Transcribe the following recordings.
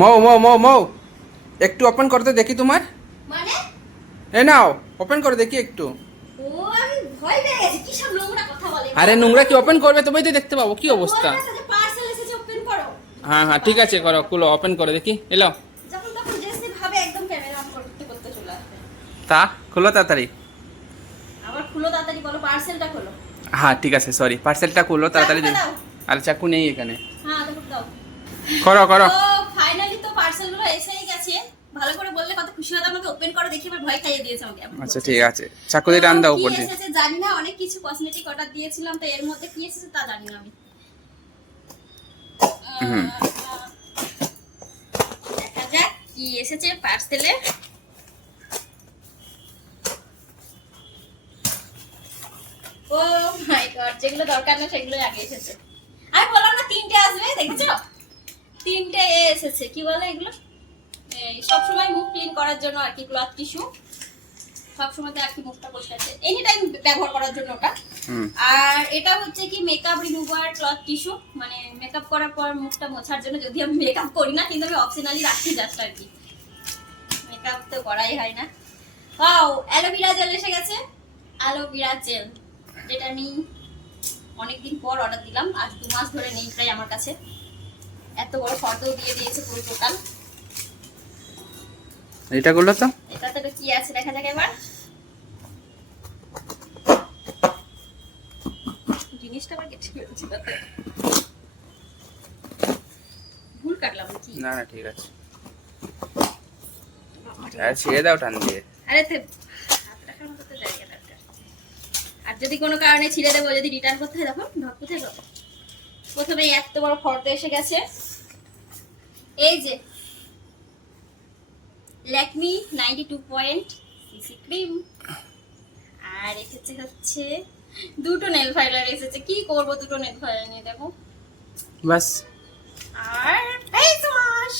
মৌ মৌ মৌ মৌ একটু ওপেন করতে দেখি তোমার। মানে এ নাও ওপেন করে দেখি একটু। ও আমি ভয় পেয়ে গেছি, কি সব নোংরা কথা বলে। আরে নোংরা কি ওপেন করবে তবেই তো দেখতে পাবো কি অবস্থা। পার্সেল এসেছে, ওপেন করো। হ্যাঁ হ্যাঁ ঠিক আছে করো, খুলো ওপেন করে দেখি। এলো যখন তখন জেসি ভাবে একদম ক্যামেরা অন করতে করতে চলে আসবে। তা খুলো তাড়াতাড়ি। আবার খুলো তাড়াতাড়ি, বলো পার্সেলটা খোলো। হ্যাঁ ঠিক আছে সরি, পার্সেলটা খুলো তাড়াতাড়ি। চাকুটা দাও। আরে চাকু নেই এখানে। হ্যাঁ দেখো দাও। করো করো। তো ফাইনালি তো পার্সেলগুলো এসেই গেছে। ভালো করে বললে কত খুশি হতাম, আমাকে ওপেন করে দেখি আবার ভয় খাইয়ে দিয়েছে আমাকে। আচ্ছা ঠিক আছে, চাকু দিয়ে টান দাও উপর কি দিয়ে। এসেছে জানি না, অনেক কিছু কসমেটিক অর্ডার দিয়েছিলাম, তো এর মধ্যে কি এসেছে তা জানি না আমি। হুম। দেখা যাক কি এসেছে পার্সেলে। ও মাই গড, যেগুলো দরকার না সেগুলো আগে এসেছে। আমি বললাম না তিনটে আসবে, দেখেছো? তিনটে এসেছে। কি বলে এগুলো? এই সবসময় মুখ ক্লিন করার জন্য আর কি, ক্লথ টিস্যু। সবসময় তো আর কি মুখটা পরিষ্কার এনি টাইম ব্যবহার করার জন্য ওটা। আর এটা হচ্ছে কি মেকআপ রিমুভার ক্লথ টিস্যু, মানে মেকআপ করার পর মুখটা মোছার জন্য। যদি আমি মেকআপ করি না, কিন্তু আমি অপশনালি রাখি জাস্ট আর কি, মেকআপ তো করাই হয় না। ওয়াও, অ্যালোভেরা জেল এসে গেছে। অ্যালোভেরা জেল, যেটা আমি অনেকদিন পর অর্ডার দিলাম, আজ 2 মাস ধরে নেই প্রায় আমার কাছে। এত বড় ফটোও দিয়ে দিয়েছে পুরো টোটাল। এটা করলো তো। এটাতে তো কি আছে দেখা যাক এবার। জিনিসটা আবার কেটে ফেলেছি, তাতে ভুল কাটলাম কি? না না ঠিক আছে, আর ছেড়ে দাও টান দিয়ে। আরে তো হাত রাখার মতো তো জায়গা দরকার। আর যদি কোনো কারণে ছিঁড়ে দেবো, যদি রিটার্ন করতে হয়, তখন ঢক কোথায় যাবো? প্রথমে এত বড় ফর্দ এসে গেছে। এই যে ল্যাকমি 92 পয়েন্ট সিসি ক্রিম। আর এসেছে হচ্ছে দুটো নেল ফাইলার এসেছে। কি করব দুটো নেল ফাইলার নিয়ে, দেখো। বাস। আর ফেস ওয়াশ।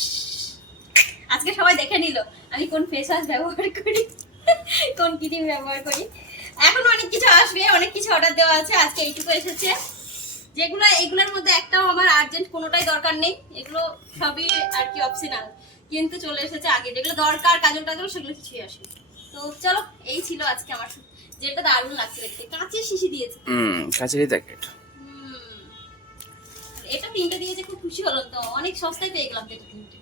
আজকে সবাই দেখে নিল আমি কোন ফেস ওয়াশ ব্যবহার করি, কোন ক্রিম ব্যবহার করি। এখন অনেক কিছু আসবে, অনেক কিছু অর্ডার দেওয়া আছে। আজকে এইটুকু এসেছে, যেগুলো এগুলোর মধ্যে একটাও আমার আর্জেন্ট কোনোটাই দরকার নেই। এগুলো সবই আর কি অপশনাল, কিন্তু চলে এসেছে আগে। যেগুলো দরকার কাজল টাজল সেগুলো কিছুই আসেনি। তো চলো, এই ছিল আজকে আমার, যেটা দারুণ লাগছে দেখতে। কাঁচের শিশি দিয়েছে। কাছেরই প্যাকেট। এটা 3টে দিয়েছে, খুব খুশি হলাম। তো অনেক সস্তায় পেয়ে গেলাম এটা 3টে।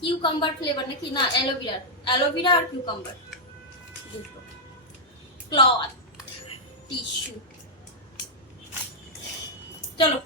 কিউকাম্বার ফ্লেভার নাকি না, অ্যালোভেরা আর কিউকাম্বার দুটো। Cloth tissue. চলো